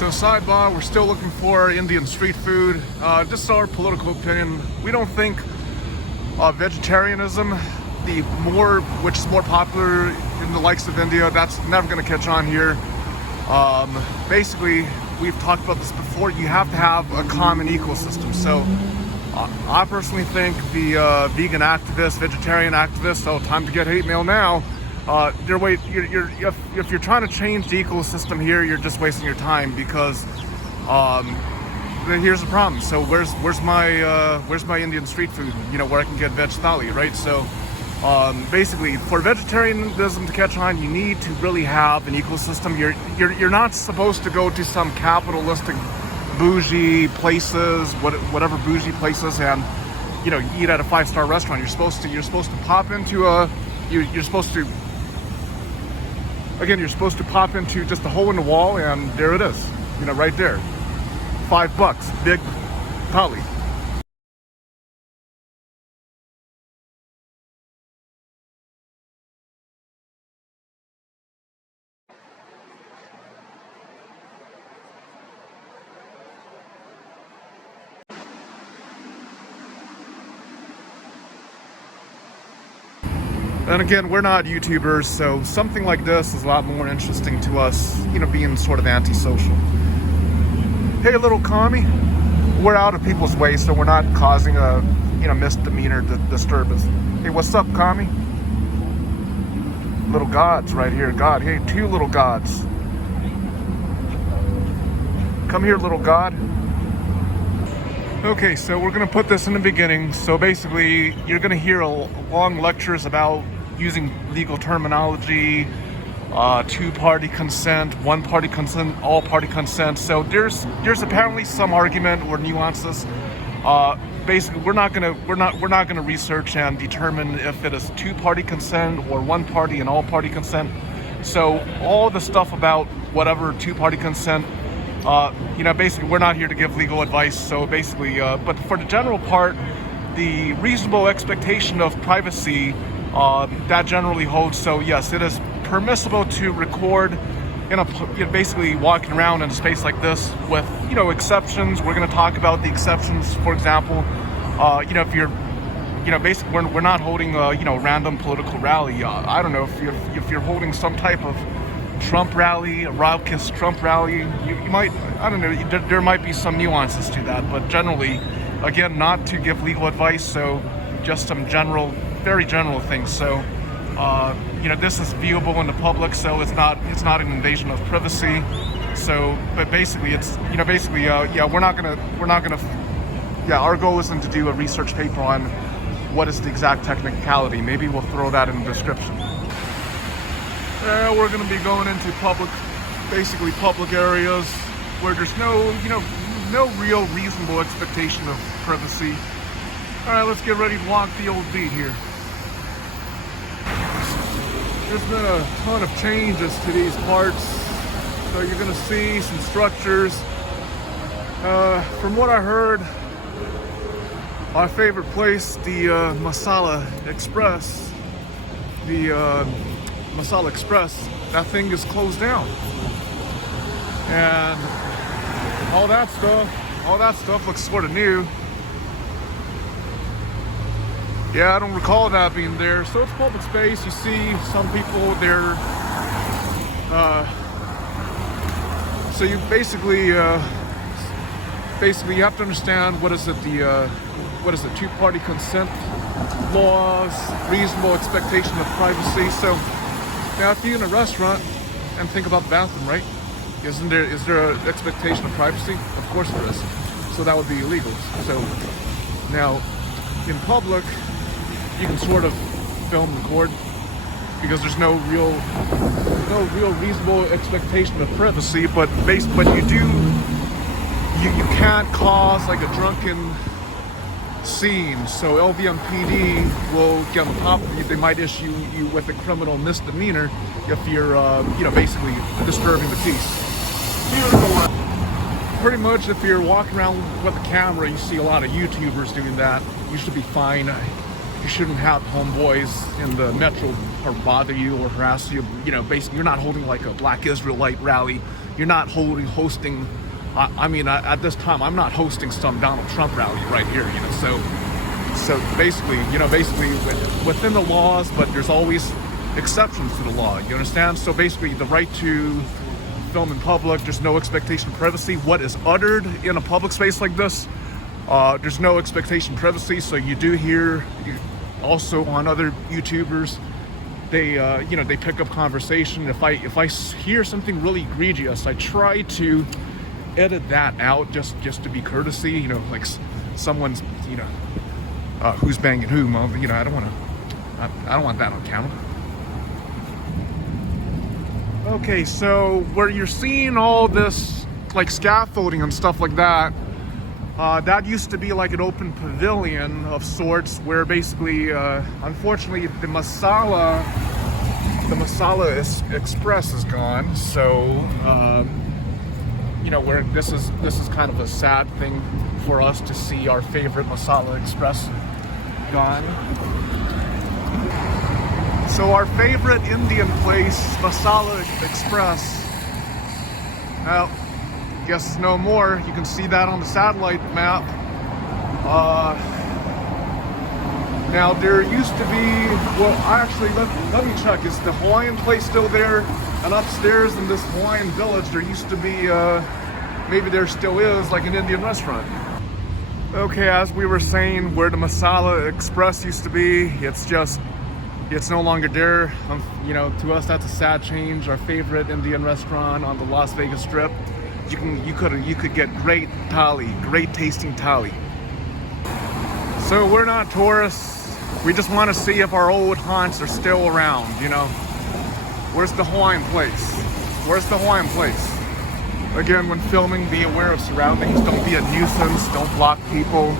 So sidebar, we're still looking for Indian street food. Just our political opinion. We don't think vegetarianism, which is more popular in the likes of India, that's never going to catch on here. Basically, we've talked about this before, you have to have a common ecosystem. So I personally think the vegan activists, vegetarian activists, oh, time to get hate mail now. If you're trying to change the ecosystem here, you're just wasting your time, because here's the problem. So where's my Indian street food? You know, where I can get veg thali, right? So basically, for vegetarianism to catch on, you need to really have an ecosystem. You're not supposed to go to some capitalistic bougie places, whatever bougie places, and you know, eat at a 5-star restaurant. You're supposed to pop into you're supposed to pop into just a hole in the wall, and there it is. You know, right there. $5, big thali. And again, we're not YouTubers, so something like this is a lot more interesting to us, you know, being sort of antisocial. Hey, little commie, we're out of people's way, so we're not causing a, you know, misdemeanor disturbance. Hey, what's up, commie? Little gods right here. God, hey, 2 little gods. Come here, little god. Okay, so we're gonna put this in the beginning. So basically, you're gonna hear long lectures about using legal terminology, 2-party consent, 1-party consent, all-party consent. So there's apparently some argument or nuances. Basically, we're not gonna research and determine if it is 2-party consent or 1-party and all-party consent. So all the stuff about whatever 2-party consent, you know, basically we're not here to give legal advice. So basically, but for the general part, the reasonable expectation of privacy, that generally holds. So yes, it is permissible to record in basically walking around in a space like this, with, you know, exceptions. We're going to talk about the exceptions. For example, you know, if you're, you know, basically we're not holding a, you know, random political rally. I don't know, if you're holding some type of Trump rally, a raucous Trump rally, you might, I don't know, there might be some nuances to that, but generally, again, not to give legal advice. So just some very general things. So you know, this is viewable in the public, so it's not an invasion of privacy. So, but basically, it's, you know, basically, yeah, we're not gonna, yeah, our goal isn't to do a research paper on what is the exact technicality. Maybe we'll throw that in the description. We're gonna be going into basically public areas where there's no, you know, no real reasonable expectation of privacy. All right, let's get ready to walk the old beat here. There's been a ton of changes to these parts, so you're gonna see some structures. From what I heard, our favorite place, the Masala Express, that thing is closed down, and all that stuff looks sort of new. Yeah, I don't recall that being there. So it's public space. You see some people there. So you basically you have to understand what is it, 2-party consent laws, reasonable expectation of privacy. So now if you're in a restaurant and think about the bathroom, right? Is there an expectation of privacy? Of course there is. So that would be illegal. So now in public, you can sort of film, record, because there's no real reasonable expectation of privacy. But you can't cause like a drunken scene. So LVMPD will get on top of you. They might issue you with a criminal misdemeanor if you're, you know, basically disturbing the peace. Pretty much, if you're walking around with a camera, you see a lot of YouTubers doing that. You should be fine. You shouldn't have homeboys in the metro or bother you or harass you. You know, basically, you're not holding like a Black Israelite rally. you're not hosting. I mean, at this time, I'm not hosting some Donald Trump rally right here, you know. So basically, within the laws, but there's always exceptions to the law. You understand? So basically, the right to film in public, there's no expectation of privacy. What is uttered in a public space like this, there's no expectation of privacy. So you do hear also on other YouTubers, they they pick up conversation. If I hear something really egregious, I try to edit that out just to be courtesy. You know, like someone's who's banging who. You know, I don't want that on camera. Okay, so where you're seeing all this like scaffolding and stuff like that, that used to be like an open pavilion of sorts where basically, unfortunately, the Masala Express is gone. So, where this is kind of a sad thing for us to see our favorite Masala Express gone. So our favorite Indian place, Masala Express, well, guess no more. You can see that on the satellite map. Now there used to be, well, actually, let me check. Is the Hawaiian place still there? And upstairs in this Hawaiian village, there used to be, maybe there still is, like an Indian restaurant. Okay, as we were saying, where the Masala Express used to be, it's no longer there. To us, that's a sad change. Our favorite Indian restaurant on the Las Vegas Strip. You could get great THALI, great tasting THALI. So we're not tourists. We just want to see if our old haunts are still around. Where's the Hawaiian place? Where's the Hawaiian place? Again, when filming, be aware of surroundings. Don't be a nuisance. Don't block people.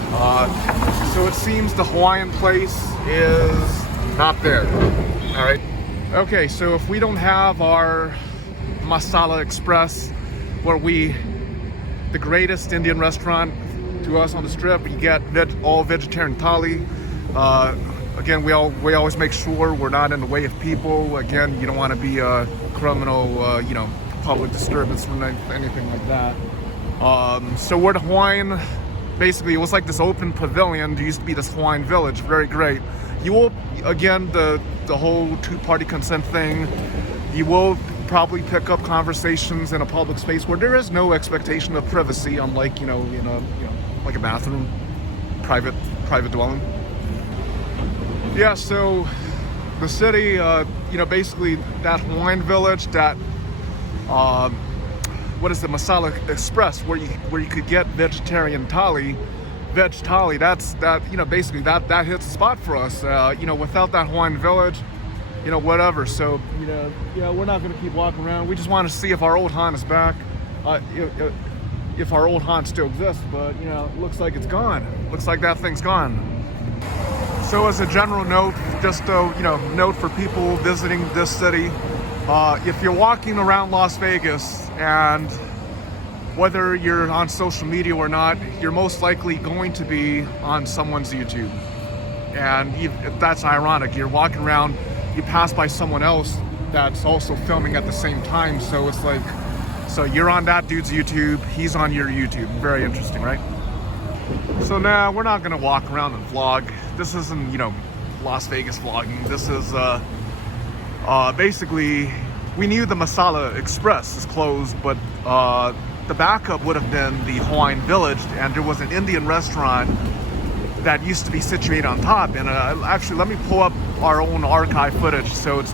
So it seems the Hawaiian place is not there. All right. Okay, so if we don't have our Masala Express, where the greatest Indian restaurant to us on the Strip, you get all vegetarian THALI. Again, we always make sure we're not in the way of people. Again, you don't want to be a criminal, public disturbance or anything like that. So we're the Hawaiian. Basically, it was like this open pavilion. There used to be this Hawaiian village, very great. You will, again, the whole two-party consent thing, you will probably pick up conversations in a public space where there is no expectation of privacy, unlike, like a bathroom, private dwelling. Yeah, so the city, basically that Hawaiian village, that, what is the Masala Express, where you could get vegetarian THALI, veg THALI, basically that hits the spot for us. Without that Hawaiian village, whatever. So, we're not going to keep walking around. We just want to see if our old haunt is back, if our old haunt still exists. But, it looks like it's gone. Looks like that thing's gone. So as a general note, just a, note for people visiting this city, if you're walking around Las Vegas, and whether you're on social media or not, you're most likely going to be on someone's YouTube. And that's ironic. You're walking around, you pass by someone else that's also filming at the same time. So it's like, so you're on that dude's YouTube, he's on your YouTube. Very interesting, right? So now we're not gonna walk around and vlog. This isn't, Las Vegas vlogging. This is basically, we knew the Masala Express is closed, but the backup would have been the Hawaiian village, and there was an Indian restaurant that used to be situated on top. And actually, let me pull up our own archive footage. So it's,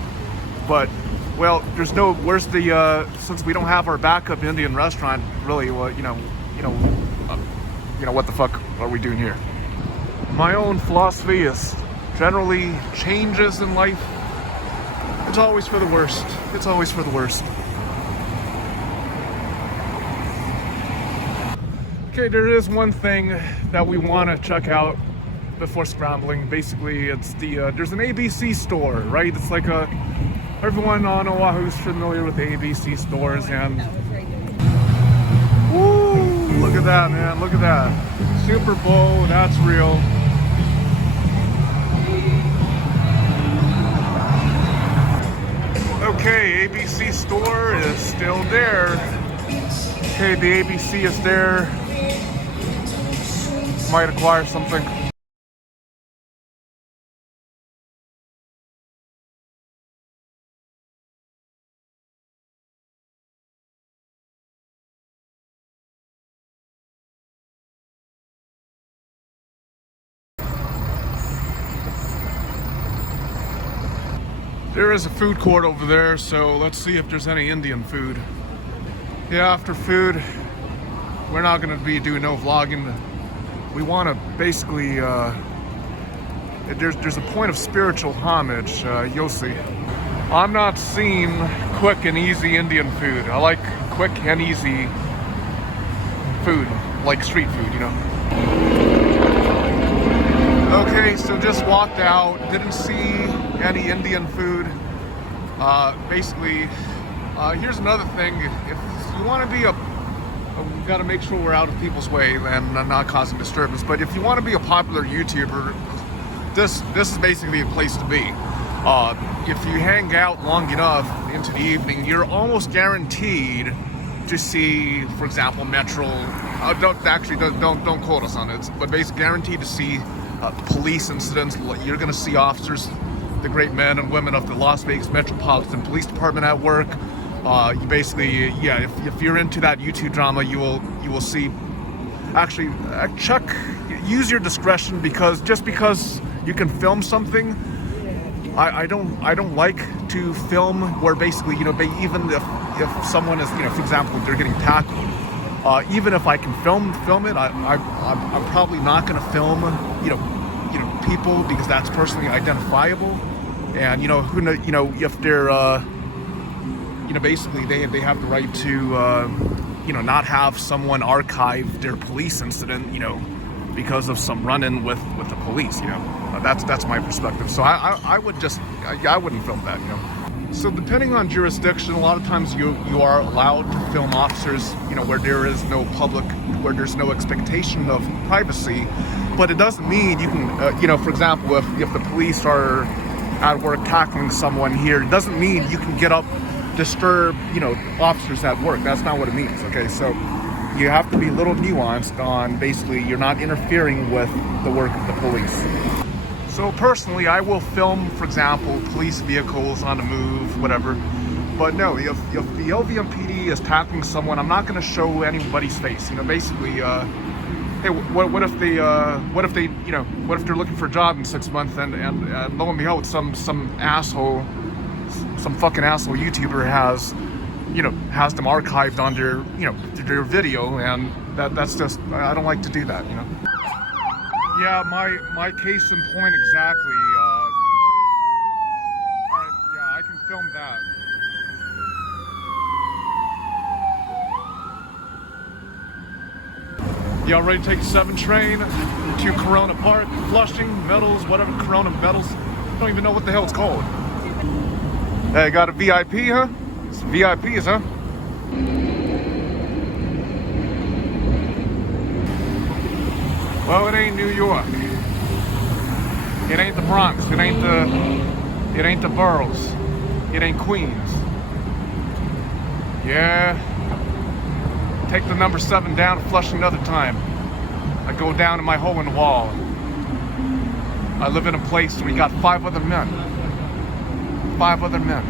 but well, there's no. Where's the? Since we don't have our backup Indian restaurant, really, well, what the fuck are we doing here? My own philosophy is generally changes in life. It's always for the worst. It's always for the worst. Okay, there is one thing that we want to check out before scrambling. Basically, it's there's an ABC store, right? It's like everyone on Oahu is familiar with the ABC stores, and woo, look at that, man, look at that. Super Bowl, that's real. Okay, ABC store is still there. Okay, the ABC is there. Might acquire something. There is a food court over there, so let's see if there's any Indian food. Yeah, after food, we're not gonna be doing no vlogging. We wanna basically, there's a point of spiritual homage, you'll see. I'm not seeing quick and easy Indian food. I like quick and easy food, like street food, you know. Okay, so just walked out, didn't see any Indian food. Basically, here's another thing. If you want to be we got to make sure we're out of people's way and not causing disturbance. But if you want to be a popular YouTuber, this is basically a place to be. If you hang out long enough into the evening, you're almost guaranteed to see, for example, Metro. Don't quote us on it, but basically guaranteed to see police incidents. You're going to see officers, the great men and women of the Las Vegas Metropolitan Police Department at work. You basically, yeah, if you're into that YouTube drama, you will see. Actually, use your discretion, because just because you can film something, I don't like to film where basically, you know, even if someone is, you know, for example, they're getting tackled. Even if I can film it, I'm probably not going to film, you know, people, because that's personally identifiable, and you know if they're, you know, basically they have the right to, you know, not have someone archive their police incident, you know, because of some run-in with the police, you know. That's my perspective. So I wouldn't film that, you know. So depending on jurisdiction, a lot of times you are allowed to film officers, you know, where there is no public, where there's no expectation of privacy. But it doesn't mean you can, you know, for example, if the police are at work tackling someone here, it doesn't mean you can get up, disturb, you know, officers at work. That's not what it means, okay? So you have to be a little nuanced on basically you're not interfering with the work of the police. So personally, I will film, for example, police vehicles on the move, whatever. But no, if the LVMPD is tackling someone, I'm not going to show anybody's face. You know, basically, hey, what if they, you know, what if they're looking for a job in 6 months, and lo and behold, some asshole, some fucking asshole YouTuber has, you know, has them archived on their, you know, their video, and that's just, I don't like to do that, you know. Yeah, my case in point exactly. Yeah, I can film that. Y'all ready to take the 7 train to Corona Park, Flushing, Metals, whatever, Corona Metals. I don't even know what the hell it's called. Hey, got a VIP, huh? It's VIPs, huh? Well, it ain't New York. It ain't the Bronx. It ain't the boroughs. It ain't Queens. Yeah. Take the number 7 down to Flushing another time. I go down in my hole in the wall. I live in a place where we got 5 other men. 5 other men.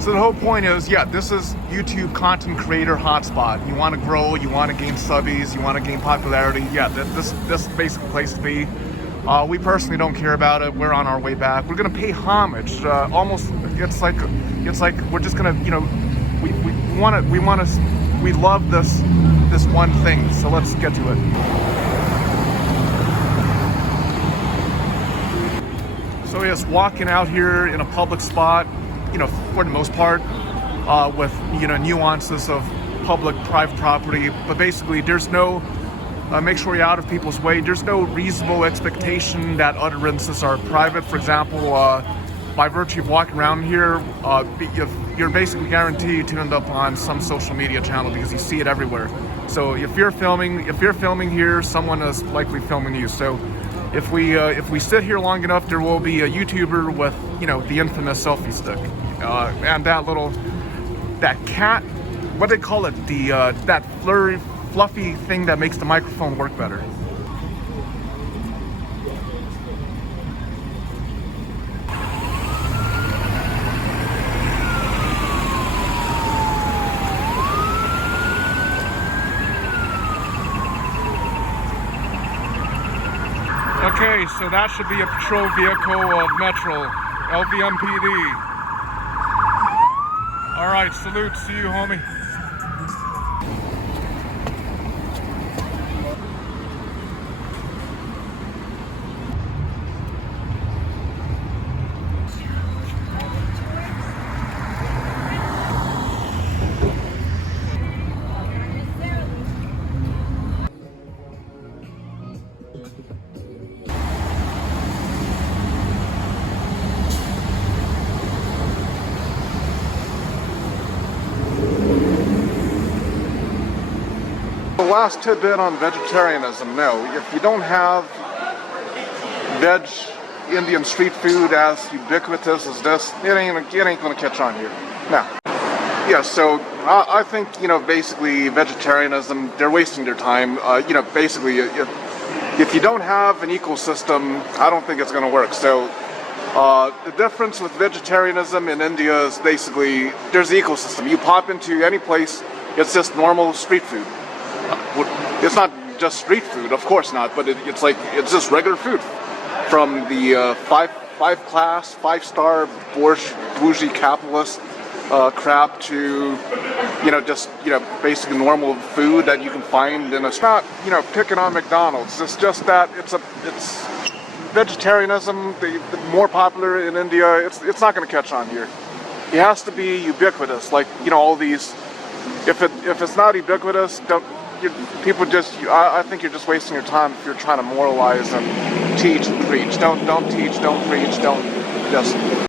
So the whole point is, yeah, this is YouTube content creator hotspot. You want to grow, you want to gain subbies, you want to gain popularity. Yeah, this is the basic place to be. We personally don't care about it. We're on our way back. We're gonna pay homage. Almost, it's like we're just gonna, you know, we love this one thing. So let's get to it. So yes, walking out here in a public spot, you know, for the most part, with, you know, nuances of public-private property, but basically there's no, make sure you're out of people's way. There's no reasonable expectation that utterances are private. For example, by virtue of walking around here, you're basically guaranteed to end up on some social media channel because you see it everywhere. So if you're filming here, someone is likely filming you. So if we sit here long enough, there will be a YouTuber with, you know, the infamous selfie stick, and that cat what they call it, the that fluffy thing that makes the microphone work better. Okay, so that should be a patrol vehicle of Metro, LVMPD. Alright, salute, see you, homie. The last tidbit on vegetarianism, no, if you don't have veg Indian street food as ubiquitous as this, it ain't gonna catch on here. Now, yeah, so I think, you know, basically vegetarianism, they're wasting their time. You know, basically, if you don't have an ecosystem, I don't think it's gonna work. So the difference with vegetarianism in India is basically there's the ecosystem. You pop into any place, it's just normal street food. It's not just street food, of course not, but it's it's just regular food. From the five-star bougie capitalist crap to, you know, just, you know, basically normal food that you can find in a, it's not, you know, picking on McDonald's. It's just that it's vegetarianism, the more popular in India, it's not going to catch on here. It has to be ubiquitous, like, you know, all these, if it's not ubiquitous, people just, I think you're just wasting your time if you're trying to moralize and teach and preach. Don't teach, don't preach, don't just